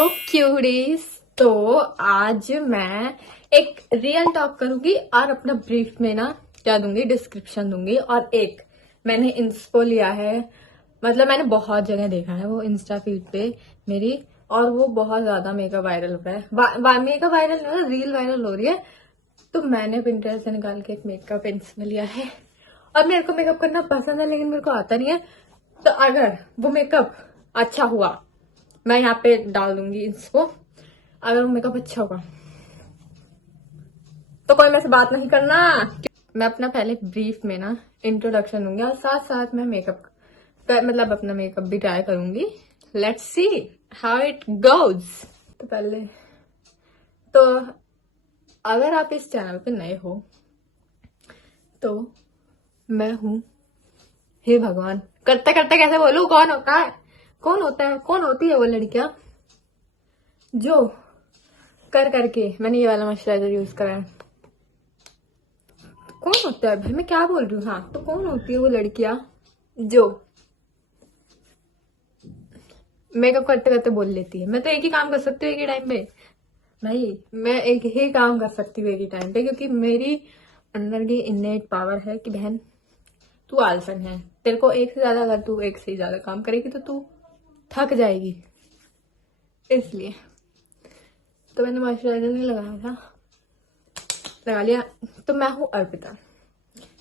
Hello curies. तो आज मैं एक रियल टॉक करूंगी और अपना ब्रीफ में ना क्या दूंगी, डिस्क्रिप्शन दूंगी। और एक मैंने इंस्पो लिया है, मतलब मैंने बहुत जगह देखा है वो इंस्टा फीड पे मेरी, और वो बहुत ज्यादा मेकअप वायरल हो रहा है। मेकअप वायरल नहीं हो रहा, रील वायरल हो रही है। तो मैंने पिंटरेस्ट से निकाल के एक मेकअप इंस्पो लिया है। और मेरे को मेकअप करना पसंद है लेकिन मेरे को आता नहीं है। तो अगर वो मेकअप अच्छा हुआ, मैं यहाँ पे डाल दूंगी इसको, अगर वो मेकअप अच्छा होगा तो कोई मेरे से बात नहीं करना। मैं अपना पहले ब्रीफ में ना इंट्रोडक्शन दूंगी और साथ साथ मैं मेकअप मतलब अपना मेकअप भी ट्राई करूंगी। Let's see how it goes. तो पहले तो अगर आप इस चैनल पे नए हो तो मैं हूं, हे भगवान, करते करते कैसे बोलूं, कौन होता है, कौन होता है, कौन होती है वो लड़कियां जो कर करके मैंने ये वाला मॉइस्चराइजर यूज करा है। कौन होता है भाई, मैं क्या बोल रही हूँ। हाँ, तो कौन होती है वो लड़कियां जो मेकअप करते करते बोल लेती है मैं तो एक ही काम कर सकती हूँ एक ही टाइम पे। नहीं, मैं एक ही काम कर सकती हूँ एक ही टाइम पे, क्योंकि मेरी अंदर की इन्नेट पावर है कि बहन तू आलसन है। तेरे को एक से ज्यादा, अगर तू एक से ज्यादा काम करेगी तो तू थक जाएगी। इसलिए तो मैंने मॉइस्चराइजर नहीं लगाया था, लगा लिया। तो मैं हूँ Arpita,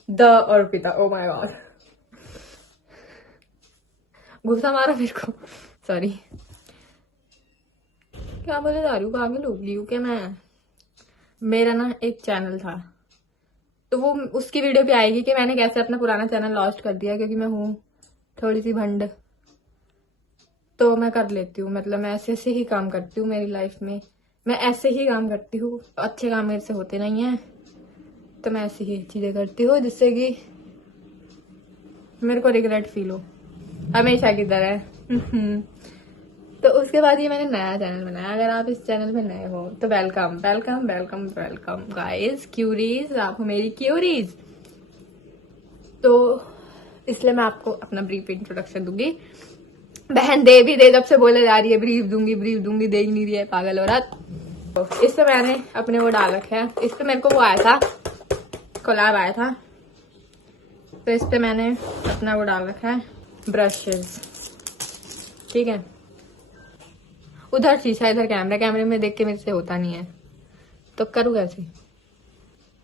the Arpita. Oh my God, गुस्सा मारा मेरे को, सॉरी। क्या बोले जा रही हूँ, पागल हो गई हूँ क्या मैं। मेरा ना एक चैनल था, तो वो उसकी वीडियो भी आएगी कि मैंने कैसे अपना पुराना चैनल लॉस्ट कर दिया, क्योंकि मैं हूँ थोड़ी सी भंड। तो मैं कर लेती हूँ, मतलब मैं ऐसे ऐसे ही काम करती हूँ मेरी लाइफ में। मैं ऐसे ही काम करती हूँ, अच्छे काम मेरे से होते नहीं है, तो मैं ऐसी ही चीजें करती हूँ जिससे कि मेरे को रिग्रेट फील हो हमेशा की तरह। तो उसके बाद ये मैंने नया चैनल बनाया। अगर आप इस चैनल पे नए हो तो welcome welcome welcome welcome guys, queries, आप हो मेरी क्यूरीज। तो इसलिए मैं आपको अपना ब्रीफ इंट्रोडक्शन दूंगी। बहन दे भी दे, जब से बोले जा रही है ब्रीफ दूंगी, दे ही नहीं रही है, पागल औरत। तो इस पे मैंने अपने वो डाल रखे हैं। इस पे मेरे को वो आया था, कोलैब आया था, तो इस पे मैंने अपना वो डाल रखा है, ब्रशेस। ठीक है, उधर शीशा, इधर कैमरा, कैमरे में देख के मेरे से होता नहीं है तो करूँ कैसे।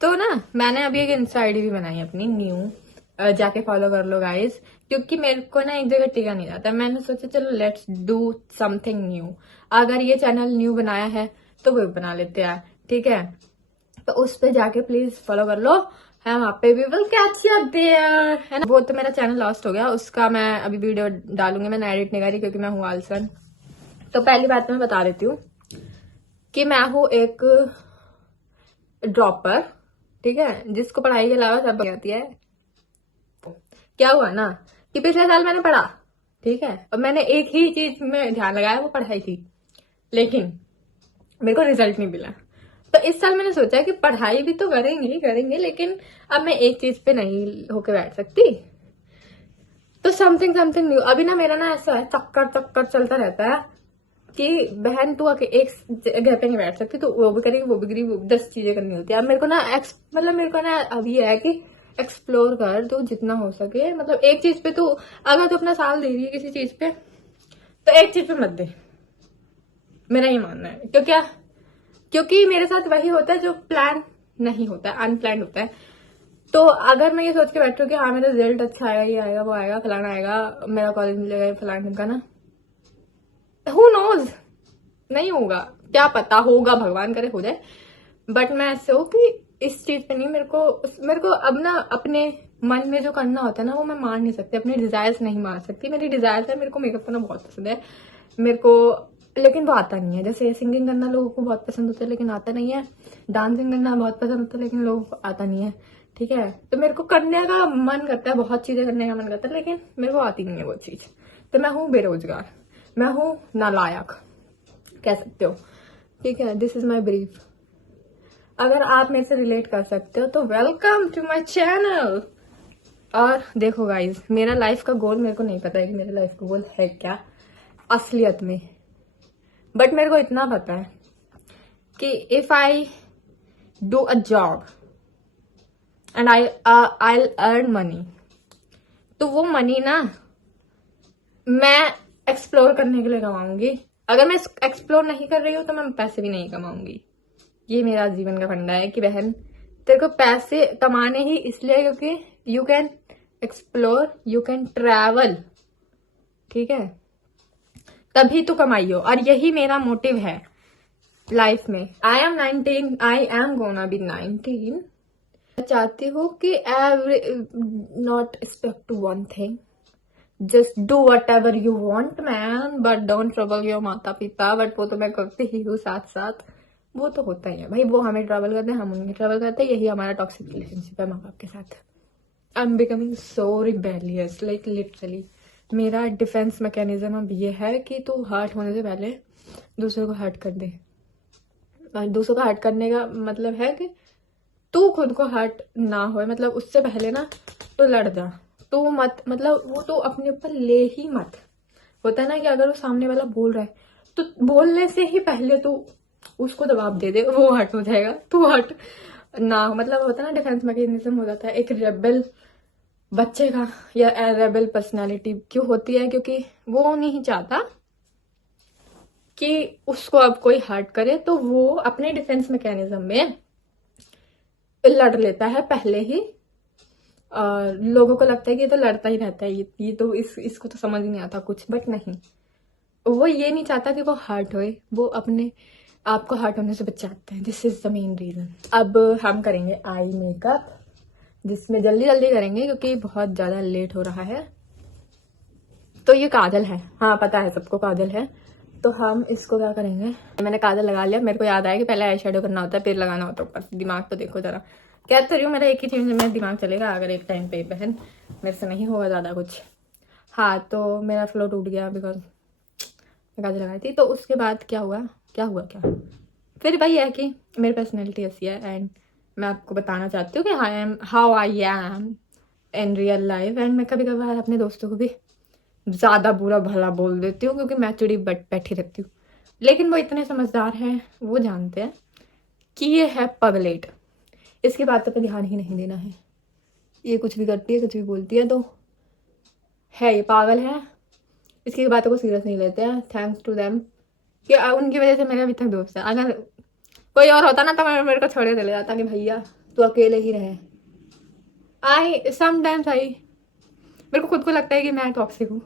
तो ना मैंने अभी एक इंस्टा आईडी भी बनाई अपनी न्यू, जाके फॉलो कर लो गाइस, क्योंकि मेरे को ना एक जगह टिका नहीं जाता। मैंने सोचा चलो लेट्स डू समथिंग न्यू। अगर ये चैनल न्यू बनाया है तो वो बना लेते हैं, ठीक है। तो उस पे जाके प्लीज फॉलो कर लो, है वहाँ पे भी विल कैच यू देयर, है ना। वो तो मेरा चैनल लॉस्ट हो गया, उसका मैं अभी वीडियो डालूंगी। मैंने एडिट नहीं करी क्योंकि मैं हूँ आलसन। तो पहली बात मैं बता देती हूँ कि मैं हूँ एक ड्रॉपर, ठीक है, जिसको पढ़ाई के अलावा सब आती है। क्या हुआ ना कि पिछले साल मैंने पढ़ा, ठीक है, और मैंने एक ही चीज में ध्यान लगाया, वो पढ़ाई थी, लेकिन मेरे को रिजल्ट नहीं मिला। तो इस साल मैंने सोचा कि पढ़ाई भी तो करेंगे ही करेंगे, लेकिन अब मैं एक चीज पे नहीं होके बैठ सकती। तो समथिंग समथिंग न्यू। अभी ना मेरा ना ऐसा है, चक्कर चक्कर चलता रहता है कि बहन तू आके एक जगह पे नहीं बैठ सकती, तो वो भी करेगी वो भी करेगी, 10 चीजें करनी होती है। अब मेरे को ना मतलब मेरे को ना अभी है कि एक्सप्लोर कर तो जितना हो सके, मतलब एक चीज पे तू, अगर तू अपना साल दे रही है किसी चीज पे तो एक चीज पे मत दे, मेरा ये मानना है। क्योंकि मेरे साथ वही होता है जो प्लान नहीं होता है, अनप्लान होता है। तो अगर मैं ये सोच के बैठू कि हाँ मेरा रिजल्ट अच्छा आएगा, ये आएगा, वो आएगा, फलाना आएगा, मेरा कॉलेज मिलेगा, फलाना का ना, हु नोज, नहीं होगा, क्या पता होगा, भगवान करे हो जाए। बट मैं ऐसे हूँ कि इस चीज पे नहीं, मेरे को अब ना अपने मन में जो करना होता है ना वो मैं मान नहीं सकती, अपने डिजायर्स नहीं मान सकती। मेरी डिजायर्स है, मेरे को मेकअप करना बहुत पसंद है मेरे को, लेकिन वो आता नहीं है। जैसे सिंगिंग करना लोगों को बहुत पसंद होता है लेकिन आता नहीं है, डांसिंग करना बहुत पसंद होता है लेकिन लोगों को आता नहीं है, ठीक है। तो मेरे को करने का मन करता है, बहुत चीजें करने का मन करता है, लेकिन मेरे को आती नहीं है वो चीज। तो मैं हूँ बेरोजगार, मैं हूँ नालायक, कह सकते हो, ठीक है। This is my brief. अगर आप मेरे से रिलेट कर सकते हो तो वेलकम टू माई चैनल। और देखो गाइज, मेरा लाइफ का गोल, मेरे को नहीं पता है कि मेरा लाइफ का गोल है क्या असलियत में, बट मेरे को इतना पता है कि if I do a job and I earn money, तो वो मनी ना मैं एक्सप्लोर करने के लिए कमाऊंगी। अगर मैं एक्सप्लोर नहीं कर रही हूँ तो मैं पैसे भी नहीं कमाऊंगी। ये मेरा जीवन का फंडा है कि बहन, तेरे को पैसे कमाने ही इसलिए क्योंकि you can explore, you can travel, ठीक है, तभी तो कमाइयो। और यही मेरा मोटिव है लाइफ में। I am 19, I am gonna be 19। मैं चाहती हूँ कि every not expect to one thing, just do whatever you want man, but don't trouble your माता पिता। बट वो तो मैं करती ही हूँ साथ साथ, वो तो होता ही है भाई। वो हमें ट्रबल करते हैं, हम उन्हें ट्रबल करते हैं। यही हमारा टॉक्सिक रिलेशनशिप है माँ बाप के साथ। I am becoming so rebellious, like literally. मेरा डिफेंस मैकेनिज्म अब ये है कि तू हर्ट होने से पहले दूसरे को हर्ट कर दे। दूसरों को हर्ट करने का मतलब है कि तू खुद को हर्ट ना हो, मतलब उससे पहले ना तो लड़ जा, तो मत, मतलब वो तो अपने ऊपर ले ही मत। होता है ना कि अगर वो सामने वाला बोल रहा है तो बोलने से ही पहले तो उसको जवाब दे दे, वो हर्ट हो जाएगा। तू हर्ट ना, मतलब होता है ना डिफेंस मैकेनिज्म हो जाता है एक रेबल बच्चे का, या रेबल पर्सनालिटी क्यों होती है? क्योंकि वो नहीं चाहता कि उसको अब कोई हर्ट करे, तो वो अपने डिफेंस मैकेनिज्म में लड़ लेता है पहले ही। और लोगों को लगता है कि ये तो लड़ता ही रहता है, ये तो इसको तो समझ ही नहीं आता कुछ। बट नहीं, वो ये नहीं चाहता कि वो हर्ट होए, वो अपने आप को हर्ट होने से बचाते हैं। This is the main reason. अब हम करेंगे आई मेकअप, जिसमें जल्दी जल्दी करेंगे क्योंकि बहुत ज्यादा लेट हो रहा है। तो ये काजल है, हाँ पता है सबको काजल है। तो हम इसको क्या करेंगे, मैंने काजल लगा लिया। मेरे को याद आया कि पहले आई शेडो करना होता है फिर लगाना होता है ऊपर। दिमाग तो देखो जरा, कह तो रही हूँ मेरा एक ही चीज में दिमाग चलेगा अगर एक टाइम पे बहन, मेरे से नहीं होगा ज्यादा कुछ। हाँ, तो मेरा फ्लो टूट गया बिकॉज मैं काजल लगाई थी। तो उसके बाद क्या हुआ, क्या फिर वही है कि मेरी पर्सनैलिटी ऐसी है एंड मैं आपको बताना चाहती हूँ कि how I am in real life. And मैं कभी कभार अपने दोस्तों को भी ज़्यादा बुरा भला बोल देती हूँ क्योंकि मैं चिड़ी बैठी रहती हूँ। लेकिन वो इतने समझदार हैं, वो जानते हैं कि ये है पगलेट, इसकी बातों पर ध्यान ही नहीं देना है। ये कुछ भी करती है, कुछ भी बोलती है, तो है ये पागल है, इसकी बातों को सीरियस नहीं लेते हैं। थैंक्स टू देम कि उनकी वजह से मेरे अभी तक दोस्त है। अगर कोई और होता ना तो मेरे को छोड़े चले जाता कि भैया तू अकेले ही रहे। समटाइम्स मेरे को खुद को लगता है कि मैं टॉक्सिक हूँ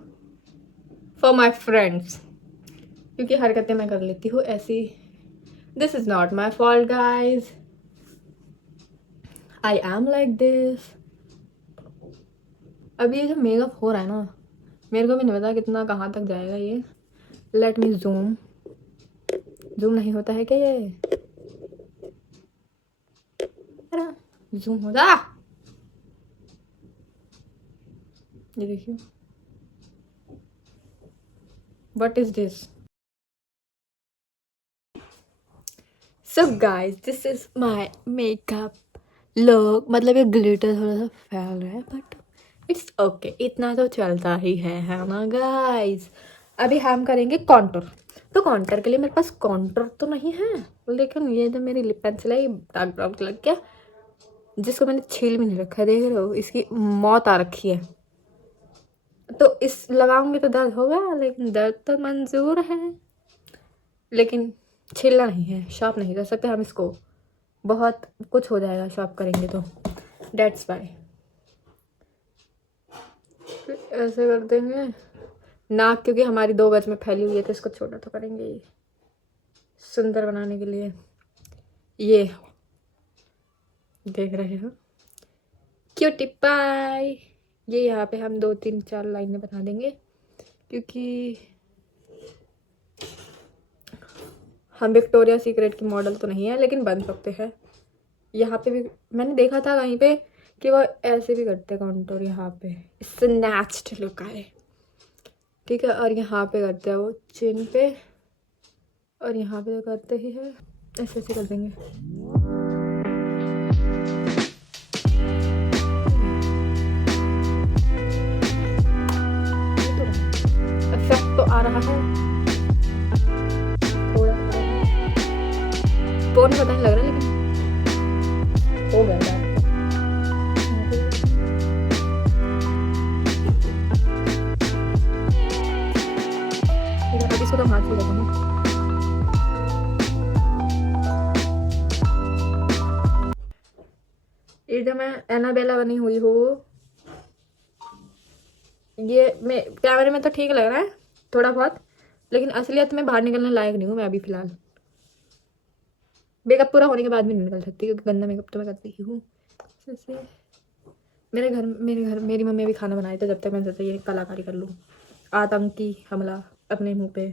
फॉर माई फ्रेंड्स, क्योंकि हरकतें मैं कर लेती हूँ ऐसी। This is not my fault guys, I am like this. अब ये जो मेकअप हो रहा है ना, मेरे को भी नहीं पता कितना कहाँ तक जाएगा ये। लेट मी जूम नहीं होता है क्या ये? जूम हो जा, ये देखिए। What is this? So guys, this is my makeup look। मतलब ये ग्लिटर थोड़ा सा फैल रहा है बट इट्स ओके, इतना तो चलता ही है ना गाइस। अभी हम करेंगे कॉन्टूर। तो कॉन्टूर के लिए मेरे पास कॉन्टूर तो नहीं है, लेकिन ये जो मेरी लिप पेंसिल है ये डार्क ब्राउन कलर का, जिसको मैंने छील भी नहीं रखा है, देख रहे हो इसकी मौत आ रखी है। तो इस लगाऊंगी तो दर्द होगा, लेकिन दर्द तो मंजूर है, लेकिन छीलना नहीं है, शॉप नहीं कर सकते हम इसको, बहुत कुछ हो जाएगा शॉप करेंगे तो। डेट्स वाई ऐसे कर देंगे। नाक क्योंकि हमारी 2 गज में फैली हुई है तो इसको छोटा तो करेंगे ये सुंदर बनाने के लिए। ये देख रहे हो क्यूटी पाई, ये यहाँ पे हम 2 3 4 लाइनें बना देंगे क्योंकि हम विक्टोरिया सीक्रेट की मॉडल तो नहीं है, लेकिन बन सकते हैं। यहाँ पे भी मैंने देखा था कहीं पे कि वो ऐसे भी करते हैं कॉन्टूर, यहाँ पे स्नैच्ड लुक आए, ठीक है। और यहाँ पे करते हैं वो चिन पे, और यहाँ पे तो करते ही है, ऐसे ऐसे कर देंगे। इफेक्ट तो आ रहा है। फोन पता नहीं लग रहा लेकिन हो गया यार। अब इसको तो हाथ में लगाऊंगा। ये जो मैं एनाबेला बनी हुई हूँ, ये मैं कैमरे में तो ठीक लग रहा है थोड़ा बहुत, लेकिन असलियत में बाहर निकलने लायक नहीं हूँ मैं अभी फिलहाल। मेकअप पूरा होने के बाद भी नहीं निकल सकती क्योंकि गंदा मेकअप तो मैं करती ही हूँ। मेरे घर मेरी मम्मी अभी खाना बनाए थे, जब तक मैं सोचा ये कलाकारी कर लूँ। आतंकी हमला अपने मुंह पे।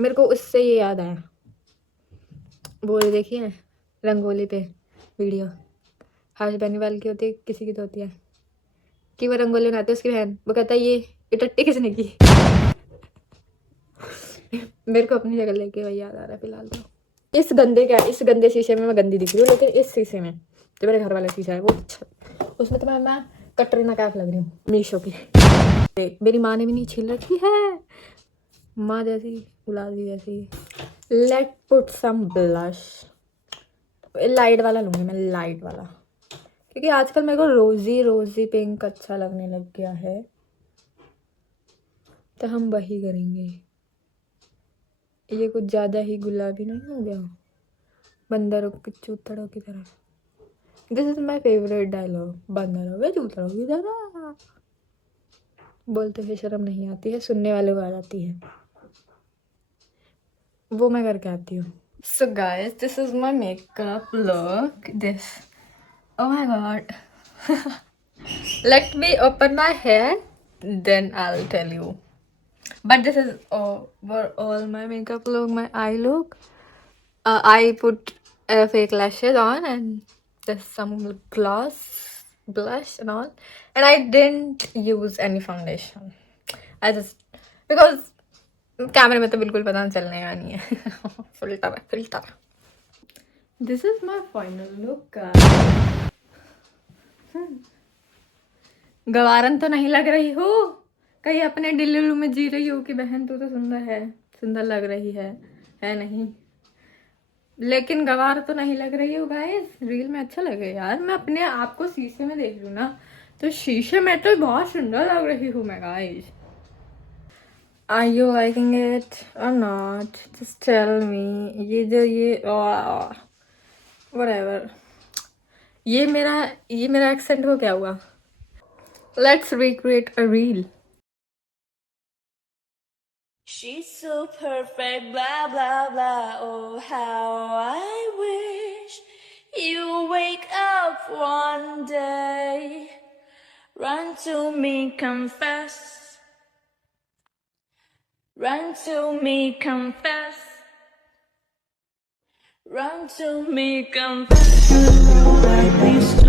मेरे को उससे ये याद आया, वो देखिए रंगोली पे वीडियो, हर्ष बेनीवाल की होती है, किसी की तो होती है कि वो रंगोली बनाते है, उसकी बहन वो कहता है ये टट्टी किसने की। मेरे को अपनी जगह लेके वही याद आ रहा है फिलहाल तो। इस गंदे शीशे में मैं गंदी दिख रही हूँ, लेकिन इस शीशे में जो मेरे घर वाला शीशा है वो उसमें तो मैं कटरीना कैफ लग रही हूँ मीशो की। मेरी माँ ने भी नहीं छील रखी है, माँ जैसी गुलाबी जैसी। Let put some blush, light वाला लूँगी मैं, लाइट वाला, क्योंकि आजकल मेरे को रोजी पिंक अच्छा लगने लग गया है, तो हम वही करेंगे। ये कुछ ज़्यादा ही गुलाबी नहीं हो गया, बंदरों के चूतड़ों की तरह। This is my favourite dialogue, बंदरों के चूतड़ों की तरह बोलते हुए शर्म नहीं आती है, सुनने वाले को आ जाती है, वो मैं करके आती हूँ। So guys, this is my makeup look. This, oh my god. Let me open my hair, then I'll tell you. But this is for all my makeup look, my eye look. I put fake lashes on and there's some gloss, blush and all. And I didn't use any foundation. I just, because कैमरे में तो बिल्कुल पता चलने का नहीं है। Filter. This is my final look. गवारन तो नहीं लग रही हो, कहीं अपने डिल्लू में जी रही हो कि बहन तू तो सुंदर लग रही है नहीं, लेकिन गवार तो नहीं लग रही हो गाइस। रील में अच्छा लगे यार, मैं अपने आप को शीशे में देख रही हूँ ना, तो शीशे में तो बहुत सुंदर लग रही हूँ मैं guys. Are you liking it or not? Just tell me. Whatever. ये मेरा एक्सेंट को क्या हुआ? Let's recreate a reel. She's so perfect, blah blah blah. Oh, how I wish you wake up one day, run to me, confess. Run to me, confess. Run to me, confess. Like these